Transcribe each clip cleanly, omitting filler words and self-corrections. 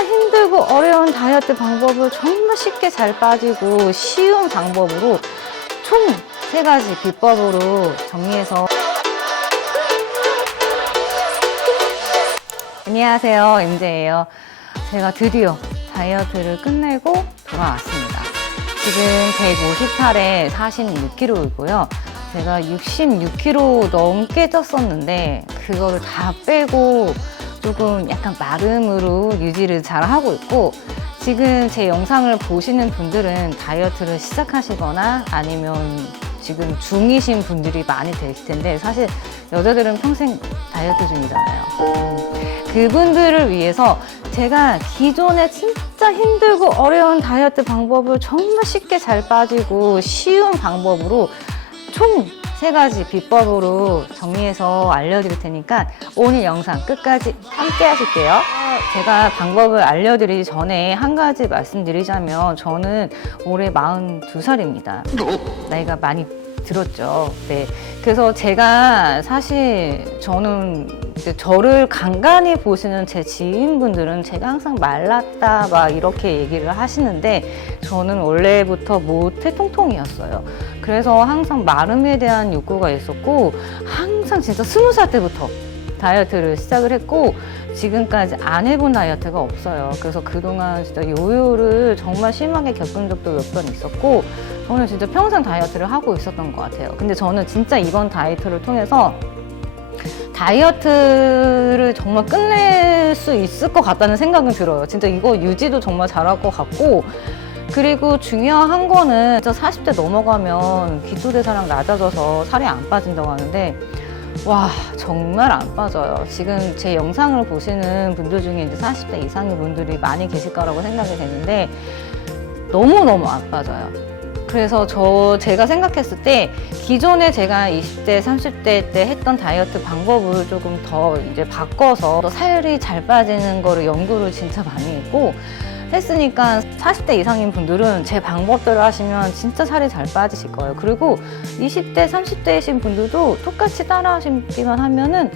진짜 힘들고 어려운 다이어트 방법을 정말 쉽게 잘 빠지고 쉬운 방법으로 총 3가지 비법으로 정리해서. 안녕하세요, MJ예요. 제가 드디어 다이어트를 끝내고 돌아왔습니다. 지금 158에 46kg이고요. 제가 66kg 넘게 쪘었는데 그거를 다 빼고 조금 약간 마름으로 유지를 잘 하고 있고, 지금 제 영상을 보시는 분들은 다이어트를 시작하시거나 아니면 지금 중이신 분들이 많이 되실 텐데, 사실 여자들은 평생 다이어트 중이잖아요. 그분들을 위해서 제가 기존에 진짜 힘들고 어려운 다이어트 방법을 정말 쉽게 잘 빠지고 쉬운 방법으로 총 3가지 비법으로 정리해서 알려드릴 테니까 오늘 영상 끝까지 함께 하실게요. 제가 방법을 알려드리기 전에 한 가지 말씀드리자면, 저는 올해 42살입니다. 나이가 많이 들었죠. 네. 그래서 제가 사실 저는 이제 저를 간간히 보시는 제 지인분들은 제가 항상 말랐다 막 이렇게 얘기를 하시는데, 저는 원래부터 모태통통이었어요. 그래서 항상 마름에 대한 욕구가 있었고, 항상 진짜 20살 때부터 다이어트를 시작을 했고 지금까지 안 해본 다이어트가 없어요. 그래서 그동안 진짜 요요를 정말 심하게 겪은 적도 몇 번 있었고, 저는 진짜 평생 다이어트를 하고 있었던 것 같아요. 근데 저는 진짜 이번 다이어트를 통해서 다이어트를 정말 끝낼 수 있을 것 같다는 생각은 들어요. 진짜 이거 유지도 정말 잘할 것 같고, 그리고 중요한 거는 진짜 40대 넘어가면 기초대사량 낮아져서 살이 안 빠진다고 하는데, 와, 정말 안 빠져요. 지금 제 영상을 보시는 분들 중에 이제 40대 이상의 분들이 많이 계실 거라고 생각이 되는데 너무너무 안 빠져요. 그래서 제가 생각했을 때 기존에 제가 20대, 30대 때 했던 다이어트 방법을 조금 더 이제 바꿔서 살이 잘 빠지는 거를 연구를 진짜 많이 했고, 했으니까 40대 이상인 분들은 제 방법대로 하시면 진짜 살이 잘 빠지실 거예요. 그리고 20대, 30대이신 분들도 똑같이 따라 하시기만 하면은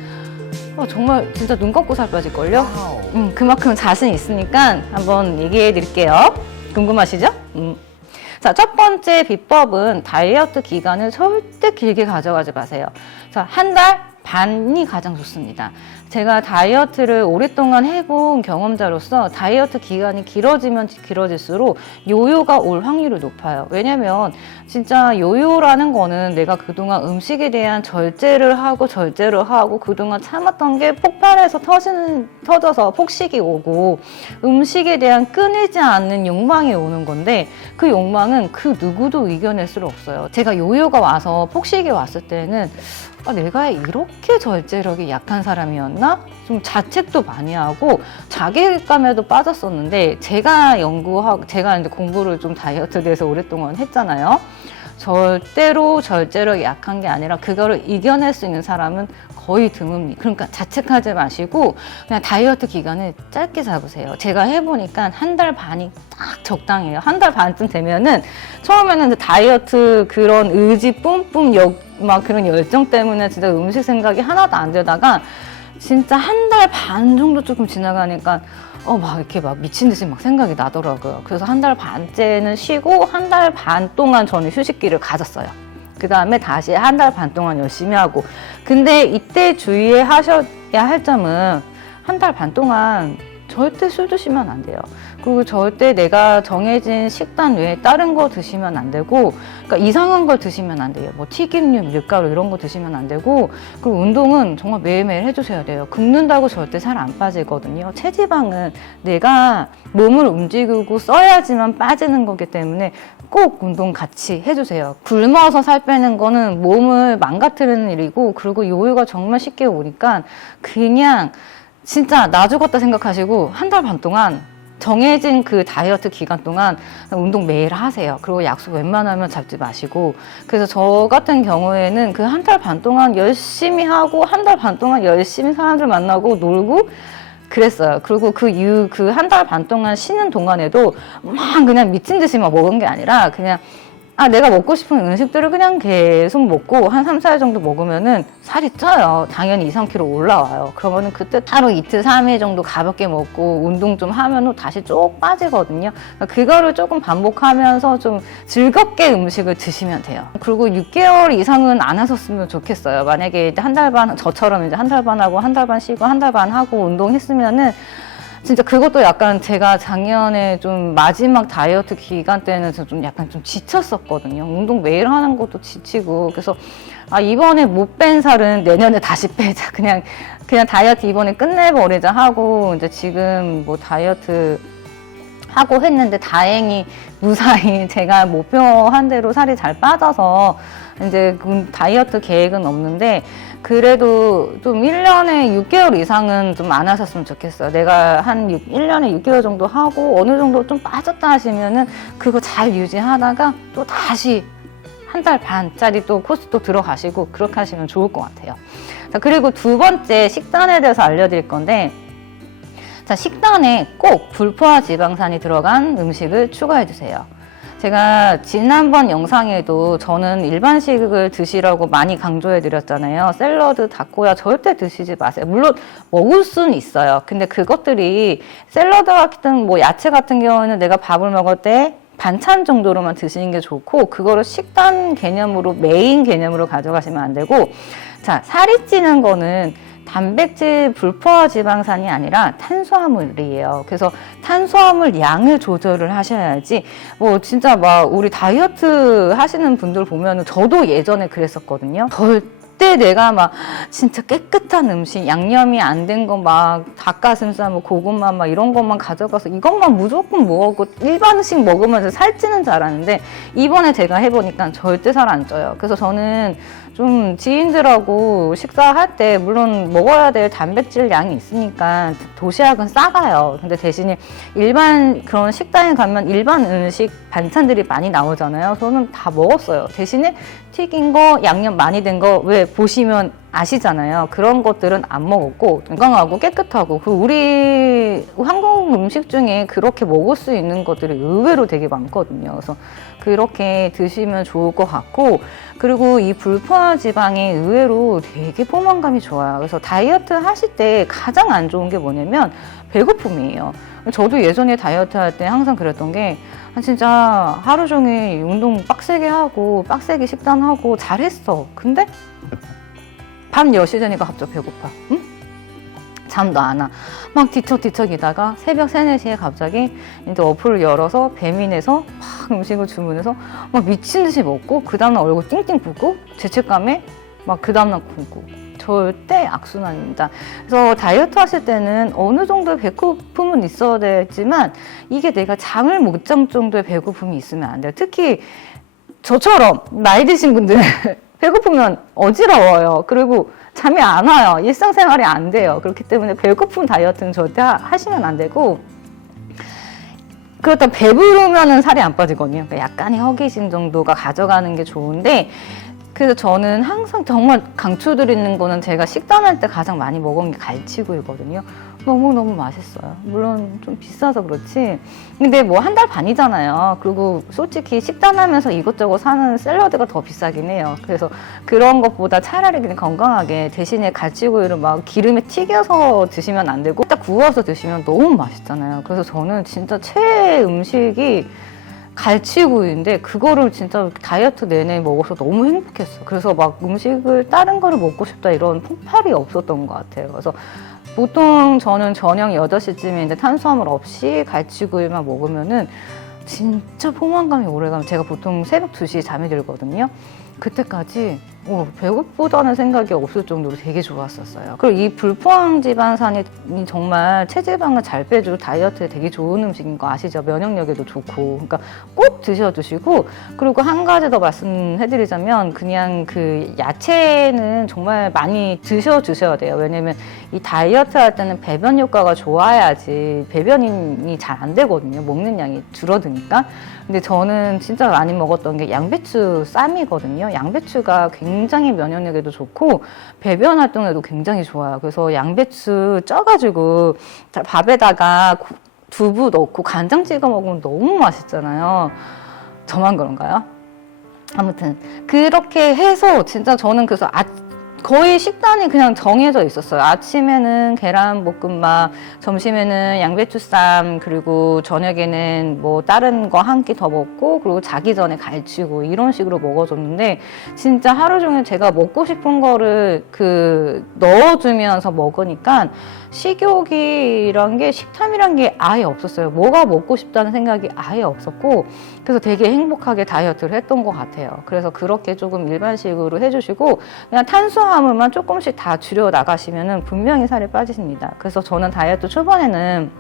정말 진짜 눈 감고 살 빠질걸요? 그만큼 자신 있으니까 한번 얘기해 드릴게요. 궁금하시죠? 자, 첫 번째 비법은 다이어트 기간을 절대 길게 가져가지 마세요. 자, 1달 반이 가장 좋습니다. 제가 다이어트를 오랫동안 해본 경험자로서 다이어트 기간이 길어지면 길어질수록 요요가 올 확률이 높아요. 왜냐면 진짜 요요라는 거는 내가 그동안 음식에 대한 절제를 하고 그동안 참았던 게 폭발해서 터져서 폭식이 오고, 음식에 대한 끊이지 않는 욕망이 오는 건데, 그 욕망은 그 누구도 이겨낼 수 없어요. 제가 요요가 와서 폭식이 왔을 때는 내가 이렇게 절제력이 약한 사람이었나? 좀 자책도 많이 하고 자괴감에도 빠졌었는데, 제가 이제 공부를 좀 다이어트에 대해서 오랫동안 했잖아요. 절대로 절제력이 약한 게 아니라 그거를 이겨낼 수 있는 사람은 거의 드뭅니다. 그러니까 자책하지 마시고 그냥 다이어트 기간을 짧게 잡으세요. 제가 해보니까 1달 반이 딱 적당해요. 1달 반쯤 되면은 처음에는 다이어트 그런 의지 뿜뿜 막 그런 열정 때문에 진짜 음식 생각이 하나도 안 들다가 진짜 1달 반 정도 조금 지나가니까 막 이렇게 막 미친 듯이 막 생각이 나더라고요. 그래서 1달 반째는 쉬고 1달 반 동안 저는 휴식기를 가졌어요. 그 다음에 다시 1달 반 동안 열심히 하고. 근데 이때 주의하셔야 할 점은 1달 반 동안 절대 술 드시면 안 돼요. 그리고 절대 내가 정해진 식단 외에 다른 거 드시면 안 되고, 그러니까 이상한 걸 드시면 안 돼요. 뭐 튀김류, 밀가루 이런 거 드시면 안 되고, 그리고 운동은 정말 매일매일 해주셔야 돼요. 굶는다고 절대 살 안 빠지거든요. 체지방은 내가 몸을 움직이고 써야지만 빠지는 거기 때문에 꼭 운동 같이 해주세요. 굶어서 살 빼는 거는 몸을 망가뜨리는 일이고, 그리고 요요가 정말 쉽게 오니까 그냥 진짜 나 죽었다 생각하시고 1달 반 동안 정해진 그 다이어트 기간 동안 운동 매일 하세요. 그리고 약속 웬만하면 잡지 마시고. 그래서 저 같은 경우에는 그 1달 반 동안 열심히 하고 1달 반 동안 열심히 사람들 만나고 놀고 그랬어요. 그리고 그 1달 반 동안 쉬는 동안에도 막 그냥 미친 듯이 막 먹은 게 아니라 그냥 내가 먹고 싶은 음식들을 그냥 계속 먹고 한 3, 4일 정도 먹으면은 살이 쪄요. 당연히 2, 3kg 올라와요. 그러면은 그때 하루 이틀, 3일 정도 가볍게 먹고 운동 좀 하면 다시 쭉 빠지거든요. 그러니까 그거를 조금 반복하면서 좀 즐겁게 음식을 드시면 돼요. 그리고 6개월 이상은 안 하셨으면 좋겠어요. 만약에 이제 한 달 반, 저처럼 이제 한 달 반 하고 한 달 반 쉬고 한 달 반 하고 운동했으면은 진짜 그것도 약간 제가 작년에 좀 마지막 다이어트 기간 때는 좀 약간 좀 지쳤었거든요. 운동 매일 하는 것도 지치고. 그래서 이번에 못 뺀 살은 내년에 다시 빼자. 그냥 다이어트 이번에 끝내버리자 하고 이제 지금 뭐 다이어트 하고 했는데 다행히 무사히 제가 목표한 대로 살이 잘 빠져서 이제 다이어트 계획은 없는데 그래도 좀 1년에 6개월 이상은 좀 안 하셨으면 좋겠어요. 내가 한 1년에 6개월 정도 하고 어느 정도 좀 빠졌다 하시면은 그거 잘 유지하다가 또 다시 한 달 반짜리 또 코스 또 들어가시고 그렇게 하시면 좋을 것 같아요. 자, 그리고 두 번째 식단에 대해서 알려드릴 건데 자, 식단에 꼭 불포화 지방산이 들어간 음식을 추가해 주세요. 제가 지난번 영상에도 저는 일반식을 드시라고 많이 강조해 드렸잖아요. 샐러드, 닭고야 절대 드시지 마세요. 물론 먹을 수는 있어요. 근데 그것들이 샐러드 같은 뭐 야채 같은 경우는 내가 밥을 먹을 때 반찬 정도로만 드시는 게 좋고 그거를 식단 개념으로 메인 개념으로 가져가시면 안 되고 자, 살이 찌는 거는 단백질 불포화 지방산이 아니라 탄수화물이에요. 그래서 탄수화물 양을 조절을 하셔야지 뭐 진짜 막 우리 다이어트 하시는 분들 보면은 저도 예전에 그랬었거든요. 절대 내가 막 진짜 깨끗한 음식 양념이 안 된 거 막 닭가슴살 뭐 고구마 막 이런 것만 가져가서 이것만 무조건 먹고 일반식 먹으면서 살찌는 줄 알았는데 이번에 제가 해보니까 절대 살 안 쪄요. 그래서 저는 좀 지인들하고 식사할 때 물론 먹어야 될 단백질 양이 있으니까 도시락은 싸가요. 근데 대신에 일반 그런 식당에 가면 일반 음식 반찬들이 많이 나오잖아요. 저는 다 먹었어요. 대신에 튀긴 거, 양념 많이 된 거 왜 보시면 아시잖아요. 그런 것들은 안 먹었고 건강하고 깨끗하고 우리 한국 음식 중에 그렇게 먹을 수 있는 것들이 의외로 되게 많거든요. 그래서 그렇게 드시면 좋을 것 같고 그리고 이 불포화 지방이 의외로 되게 포만감이 좋아요. 그래서 다이어트 하실 때 가장 안 좋은 게 뭐냐면 배고픔이에요. 저도 예전에 다이어트 할 때 항상 그랬던 게 진짜 하루 종일 운동 빡세게 하고 빡세게 식단하고 잘했어. 근데 밤 10시 되니까 갑자기 배고파. 응? 잠도 안 와. 막 뒤척뒤척이다가 새벽 3, 4시에 갑자기 이제 어플을 열어서 배민에서 막 음식을 주문해서 막 미친 듯이 먹고 그 다음날 얼굴 띵띵 붓고 죄책감에 막 그 다음날 굶고 절대 악순환입니다. 그래서 다이어트 하실 때는 어느 정도의 배고픔은 있어야 되지만 이게 내가 잠을 못 잠 정도의 배고픔이 있으면 안 돼요. 특히 저처럼 나이 드신 분들 배고프면 어지러워요. 그리고 잠이 안 와요. 일상생활이 안 돼요. 그렇기 때문에 배고픈 다이어트는 절대 하시면 안 되고 그렇다 배부르면은 살이 안 빠지거든요. 그러니까 약간의 허기짐 정도가 가져가는 게 좋은데 그래서 저는 항상 정말 강추드리는 거는 제가 식단할 때 가장 많이 먹은 게 갈치구이거든요. 너무너무 맛있어요. 물론 좀 비싸서 그렇지. 근데 뭐 한 달 반이잖아요. 그리고 솔직히 식단하면서 이것저것 사는 샐러드가 더 비싸긴 해요. 그래서 그런 것보다 차라리 그냥 건강하게 대신에 갈치구이를 막 기름에 튀겨서 드시면 안 되고 딱 구워서 드시면 너무 맛있잖아요. 그래서 저는 진짜 최애 음식이 갈치구이인데 그거를 진짜 다이어트 내내 먹어서 너무 행복했어. 그래서 막 음식을 다른 거를 먹고 싶다 이런 폭발이 없었던 것 같아요. 그래서 보통 저는 저녁 8시쯤에 이제 탄수화물 없이 갈치구이만 먹으면은 진짜 포만감이 오래가면 제가 보통 새벽 2시에 잠이 들거든요. 그때까지 배고프다는 생각이 없을 정도로 되게 좋았었어요. 그리고 이 불포화 지방산이 정말 체지방을 잘 빼주고 다이어트에 되게 좋은 음식인 거 아시죠? 면역력에도 좋고. 그러니까 꼭 드셔주시고 그리고 한 가지 더 말씀해드리자면 그냥 그 야채는 정말 많이 드셔주셔야 돼요. 왜냐면 이 다이어트 할 때는 배변 효과가 좋아야지 배변이 잘 안 되거든요. 먹는 양이 줄어드니까. 근데 저는 진짜 많이 먹었던 게 양배추 쌈이거든요. 양배추가 굉장히 면역력에도 좋고 배변 활동에도 굉장히 좋아요. 그래서 양배추 쪄가지고 밥에다가 두부 넣고 간장 찍어 먹으면 너무 맛있잖아요. 저만 그런가요? 아무튼 그렇게 해서 진짜 저는 그래서 거의 식단이 그냥 정해져 있었어요. 아침에는 계란볶음밥, 점심에는 양배추쌈, 그리고 저녁에는 뭐 다른 거 한 끼 더 먹고, 그리고 자기 전에 갈치고 이런 식으로 먹어줬는데, 진짜 하루 종일 제가 먹고 싶은 거를 넣어주면서 먹으니까 식욕이란 게, 식탐이란 게 아예 없었어요. 뭐가 먹고 싶다는 생각이 아예 없었고, 그래서 되게 행복하게 다이어트를 했던 것 같아요. 그래서 그렇게 조금 일반식으로 해주시고, 그냥 탄수화물만 조금씩 다 줄여 나가시면은 분명히 살이 빠지십니다. 그래서 저는 다이어트 초반에는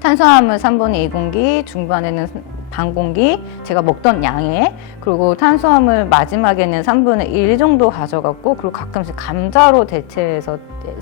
탄수화물 3분의 2 공기, 중반에는 반 공기, 제가 먹던 양에, 그리고 탄수화물 마지막에는 3분의 1 정도 가져갔고, 그리고 가끔씩 감자로 대체해서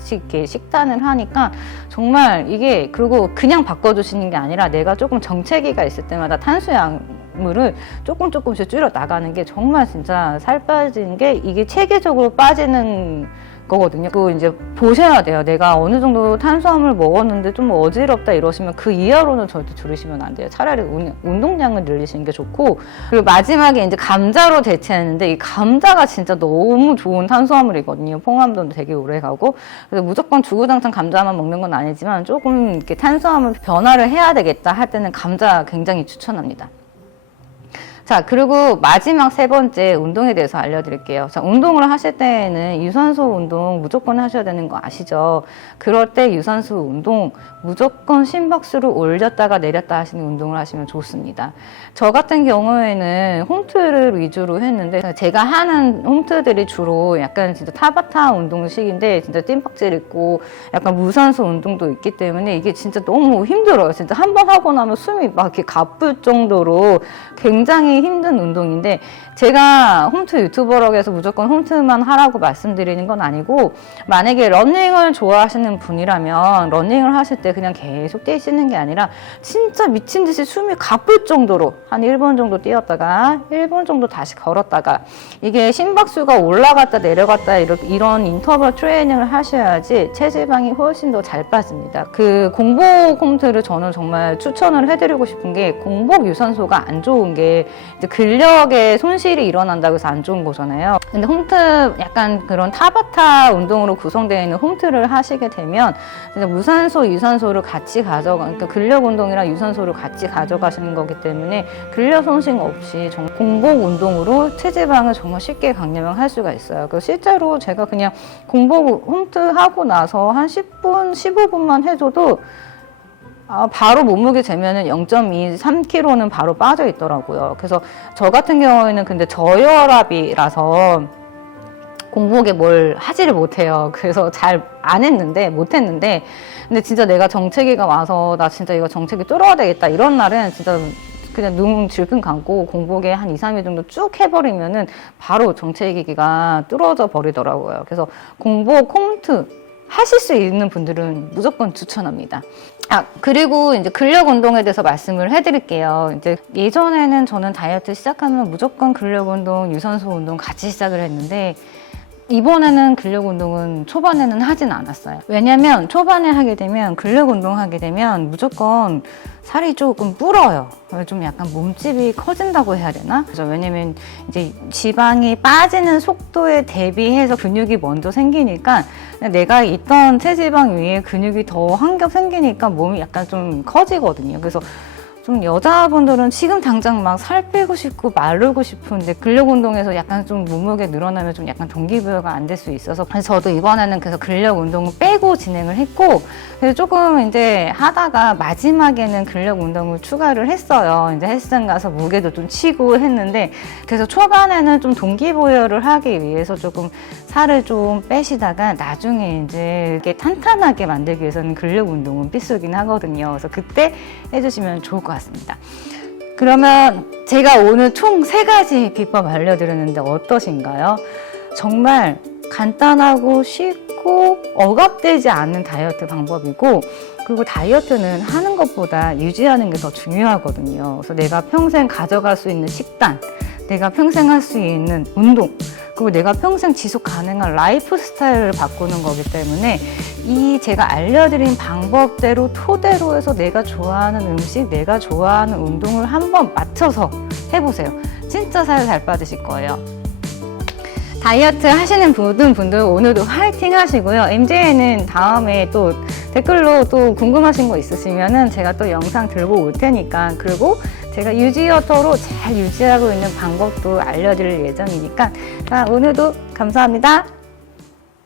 이렇게 식단을 하니까 정말 이게, 그리고 그냥 바꿔주시는 게 아니라 내가 조금 정체기가 있을 때마다 탄수화물을 조금씩 줄여 나가는 게 정말 진짜 살 빠지는 게 이게 체계적으로 빠지는 거거든요. 그거 이제 보셔야 돼요. 내가 어느 정도 탄수화물 먹었는데 좀 어지럽다 이러시면 그 이하로는 절대 줄이시면 안 돼요. 차라리 운동량을 늘리시는 게 좋고, 그리고 마지막에 이제 감자로 대체했는데, 이 감자가 진짜 너무 좋은 탄수화물이거든요. 포함도도 되게 오래 가고. 그래서 무조건 주구장창 감자만 먹는 건 아니지만 조금 이렇게 탄수화물 변화를 해야 되겠다 할 때는 감자 굉장히 추천합니다. 자, 그리고 마지막 세 번째 운동에 대해서 알려드릴게요. 자, 운동을 하실 때에는 유산소 운동 무조건 하셔야 되는 거 아시죠? 그럴 때 유산소 운동 무조건 심박수를 올렸다가 내렸다 하시는 운동을 하시면 좋습니다. 저 같은 경우에는 홈트를 위주로 했는데, 제가 하는 홈트들이 주로 약간 진짜 타바타 운동식인데, 진짜 뜀박질 있고 약간 무산소 운동도 있기 때문에 이게 진짜 너무 힘들어요. 진짜 한 번 하고 나면 숨이 막 이렇게 가쁠 정도로 굉장히 힘든 운동인데, 제가 홈트 유튜버라고 해서 무조건 홈트만 하라고 말씀드리는 건 아니고, 만약에 러닝을 좋아하시는 분이라면 러닝을 하실 때 그냥 계속 뛰시는 게 아니라 진짜 미친 듯이 숨이 가쁠 정도로 한 1분 정도 뛰었다가 1분 정도 다시 걸었다가, 이게 심박수가 올라갔다 내려갔다 이런 인터벌 트레이닝을 하셔야지 체지방이 훨씬 더 잘 빠집니다. 그 공복 홈트를 저는 정말 추천을 해드리고 싶은 게, 공복 유산소가 안 좋은 게 이제 근력의 손실이 일어난다고 해서 안 좋은 거잖아요. 근데 홈트, 약간 그런 타바타 운동으로 구성되어 있는 홈트를 하시게 되면 무산소, 유산소를 같이 그러니까 근력 운동이랑 유산소를 같이 가져가시는 거기 때문에 근력 손실 없이 정말 공복 운동으로 체지방을 정말 쉽게 감량할 수가 있어요. 그래서 실제로 제가 그냥 공복 홈트 하고 나서 한 10분, 15분만 해줘도 바로 몸무게 재면은 0.2, 3kg는 바로 빠져 있더라고요. 그래서 저 같은 경우에는 근데 저혈압이라서 공복에 뭘 하지를 못해요. 그래서 잘 안 했는데, 못했는데, 근데 진짜 내가 정체기가 와서 나 진짜 이거 정체기 뚫어야 되겠다 이런 날은 진짜 그냥 눈 질끈 감고 공복에 한 2, 3일 정도 쭉 해버리면은 바로 정체기가 뚫어져 버리더라고요. 그래서 공복 홈트 하실 수 있는 분들은 무조건 추천합니다. 그리고 이제 근력 운동에 대해서 말씀을 해드릴게요. 이제 예전에는 저는 다이어트 시작하면 무조건 근력 운동, 유산소 운동 같이 시작을 했는데, 이번에는 근력 운동은 초반에는 하진 않았어요. 왜냐면 초반에 하게 되면, 근력 운동 하게 되면 무조건 살이 조금 불어요. 좀 약간 몸집이 커진다고 해야 되나? 그래서 왜냐면 이제 지방이 빠지는 속도에 대비해서 근육이 먼저 생기니까, 내가 있던 체지방 위에 근육이 더 한 겹 생기니까 몸이 약간 좀 커지거든요. 그래서 좀 여자분들은 지금 당장 막 살 빼고 싶고 마르고 싶은데 근력 운동에서 약간 좀 몸무게 늘어나면 좀 약간 동기부여가 안 될 수 있어서, 그래서 저도 이번에는 그래서 근력 운동을 빼고 진행을 했고, 그래서 조금 이제 하다가 마지막에는 근력 운동을 추가를 했어요. 이제 헬스장 가서 무게도 좀 치고 했는데, 그래서 초반에는 좀 동기부여를 하기 위해서 조금 살을 좀 빼시다가 나중에 이제 이렇게 탄탄하게 만들기 위해서는 근력 운동은 필수긴 하거든요. 그래서 그때 해주시면 좋을 것 같습니다. 그러면 제가 오늘 총 3가지 비법 알려드렸는데 어떠신가요? 정말 간단하고 쉽고 억압되지 않는 다이어트 방법이고, 그리고 다이어트는 하는 것보다 유지하는 게 더 중요하거든요. 그래서 내가 평생 가져갈 수 있는 식단, 내가 평생 할 수 있는 운동, 그리고 내가 평생 지속 가능한 라이프 스타일을 바꾸는 거기 때문에, 이 제가 알려드린 방법대로 토대로 해서 내가 좋아하는 음식, 내가 좋아하는 운동을 한번 맞춰서 해보세요. 진짜 살 잘 빠지실 거예요. 다이어트 하시는 모든 분들 오늘도 화이팅 하시고요. MJ에는 다음에 또 댓글로 또 궁금하신 거 있으시면은 제가 또 영상 들고 올 테니까, 그리고 제가 유지어터로 잘 유지하고 있는 방법도 알려드릴 예정이니까, 오늘도 감사합니다.